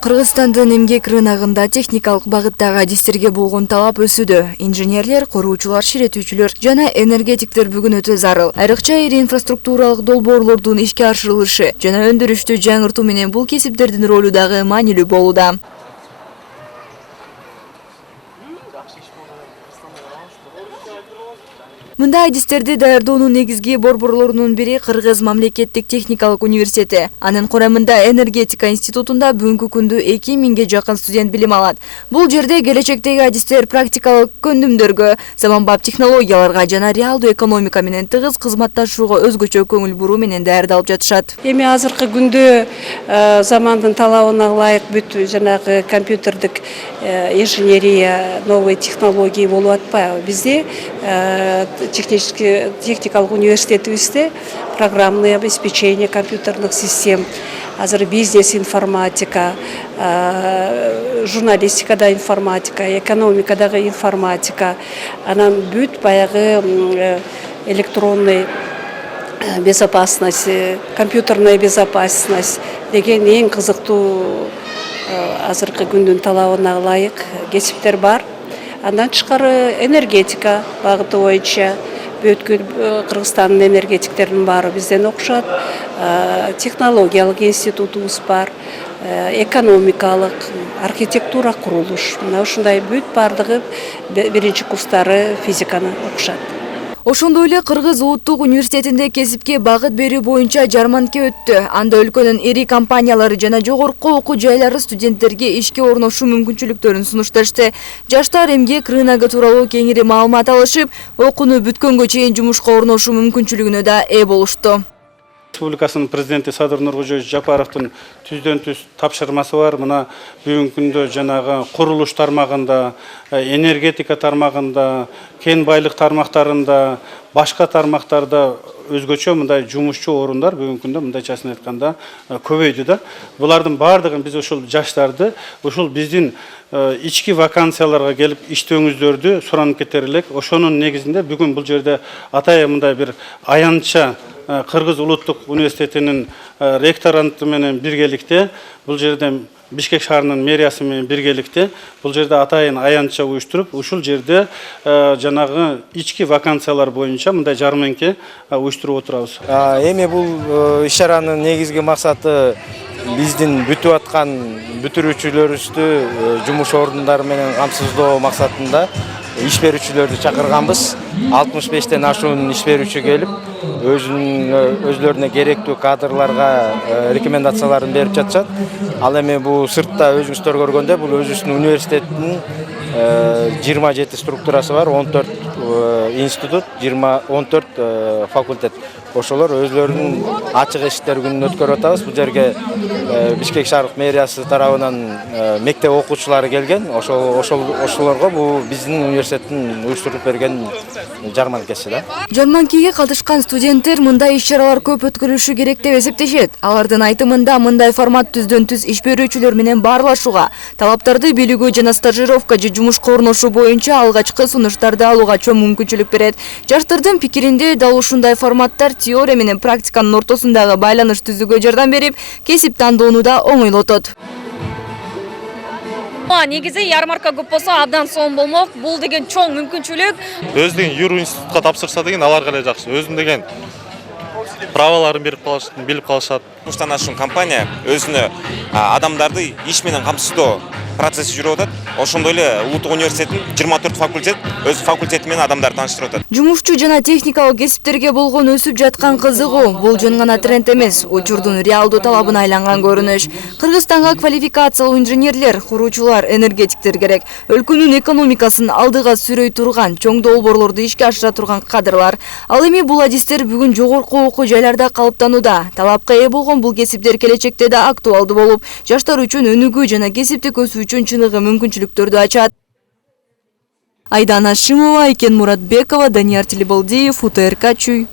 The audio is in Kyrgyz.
Кыргызстандын эмгек рыногунда техникалык багыттагы адистерге болгон талап өсүүдө. Инженерлер, куруучулар, ширетүүчүлөр жана энергетиктер бүгүн өтө зарыл. Айрыкча ири инфраструктуралык долбоорлордун ишке ашырылышы жана өндүрүштү жаңыртуу менен бул кесиптердин ролу дагы маанилүү болууда. Мындай адистерди даярдоонун негизги борборлорунун бири Кыргыз мамлекеттик техникалык университети. Анын курамында энергетика институтунда бүгүнкү күндө 2000ге жакын студент билим алат. Бул жерде келечектеги адистер практикалык көндүмдөргө, заманбап технологияларга жана реалдуу экономика менен тыгыз кызматташууга өзгөчө көңүл буруу менен даярдалып жатышат. Эми азыркы күндө замандын талабына ылайык бүт жанагы компьютердик инженерия, новый технологии болуп атпайбы? Бизде техникалык университетибизде программное обеспечение компьютерных систем, азыр бизнес информатика, журналистикада информатика, экономикадагы информатика, анан бүт баягы электронный безопасность, компьютерная безопасность деген эң кызыктуу азыркы күндүн талабына ылайык кесиптер бар. Андан тышкары энергетика багыты боюнча бүткүл Кыргызстандын энергетиктеринин баары бизден окушат. Технологиялык институтубуз бар, экономикалык, архитектура, курулуш. Мына ушундай бүт бардыгы биринчи курстары физиканы окушат. Ошондой эле Кыргыз улуттук университетинде кесипке багыт берүү боюнча жарманка өттү. Анда өлкөнүн ири компаниялары жана жогорку окуу жайлары студенттерге ишке орношуу мүмкүнчүлүктөрүн сунушташты. Жаштар эмгек рыногу тууралуу кеңири маалымат алышып, окууну бүткөнгө чейин жумушка орношуу мүмкүнчүлүгүнө да ээ болушту. Республикасынын президенти Садыр Нуркожоевич Жапаровдун түздөн түз тапшырмасы бар. Мына бүгүнкү күндө жанагы курулуш тармагында, энергетика тармагында, кен байлык тармактарында, башка тармактарда өзгөчө мындай жумушчу орундар бүгүнкү күндө мындайчасын айтканда көбөйдү да. Булардын баардыгын биз ушул жаштарды, ушул биздин ички вакансияларга келип иштөөңүздөрдү суранып кетер элек. Ошонун негизинде бүгүн бул жерде атайын мындай бир аянтча Кыргыз улуттук университетинин ректоранты менен биргеликте бул жерде Бишкек шаарынын мэриясы менен биргеликте бул жерде атайын аянтча уюштуруп, ушул жерде жанагы ички вакансиялар боюнча мындай жарманке уюштуруп отурабыз. Эми бул иш-чаранын негизги максаты биздин бүтүп аткан бүтүрүүчүлөрүбүздү жумуш ордундары менен камсыздоо максатында иш берүүчүлөрдү чакырганбыз. 65тен ашуун иш берүүчү келип, өзлөрүнө керектүү кадрларга рекомендацияларын берип жатышат. Ал эми бул сыртта өзүңүздөр көргөндө бул өзүбүздүн университеттин 27 структурасы бар, 14 институт, 14 факультет. Ошолор өзлөрүнүн ачык эшиктер күнүн өткөрүп атабыз. Бул жерге Бишкек шаардык мэриясы тарабынан мектеп окуучулары келген. Ошолорго бул биздин университеттин уюштуруп берген жарманкасы да. Жарманкеге катышкан студенттер мындай иш-чаралар көп өткөрүлүшү керек деп эсептешет. Алардын айтымында мындай формат түздөн түз иш берүүчүлөр менен баарлашууга, талаптарды билүүгө жана стажировка же жумушка орношуу боюнча алгачкы сунуштарды алууга чоң мүмкүнчүлүк берет. Жаштардын пикиринде дал ушундай форматтар теория менен практиканын ортосундагы байланыш түзүүгө жардам берип, кесип тандоону да оңойлотот. Негизи ярмарка көп болсо абдан сонун болмок. Бул деген чоң мүмкүнчүлүк. Өз деген юру институтка тапшырса деген аларга эле жакшы. Өзүн деген праваларын билип калышат. Муштан ашуун компания өзүнө адамдарды иш менен камсыздоо процесси жүрүп атат. Ошондой эле улуттук университеттин 24 факультет өз факультети менен адамдарды тааныштырып атат. Жумушчу жана техникалык кесиптерге болгон өсүп жаткан кызыгуу бул жөн гана тренд эмес, учурдун реалдуу талабына айланган көрүнүш. Кыргызстанга квалификациялуу инженерлер, куруучулар, энергетиктер керек. Өлкөнүн экономикасын алдыга сүрөй турган, чоң долбоорлорду ишке ашыра турган кадрлар. Ал эми бул адистер бүгүн жогорку окуу жайларда калыптанууда. Талапка ээ болгон бул кесиптер келечекте да актуалдуу болуп, жаштар үчүн өнүгүү жана кесиптик өсүү үчүн чыныгы мүмкүнчүлүктөрдү ачат. Айдана Шимова, Айкен Муратбекова, Данияр Телебалдиев, УТРК Чүй.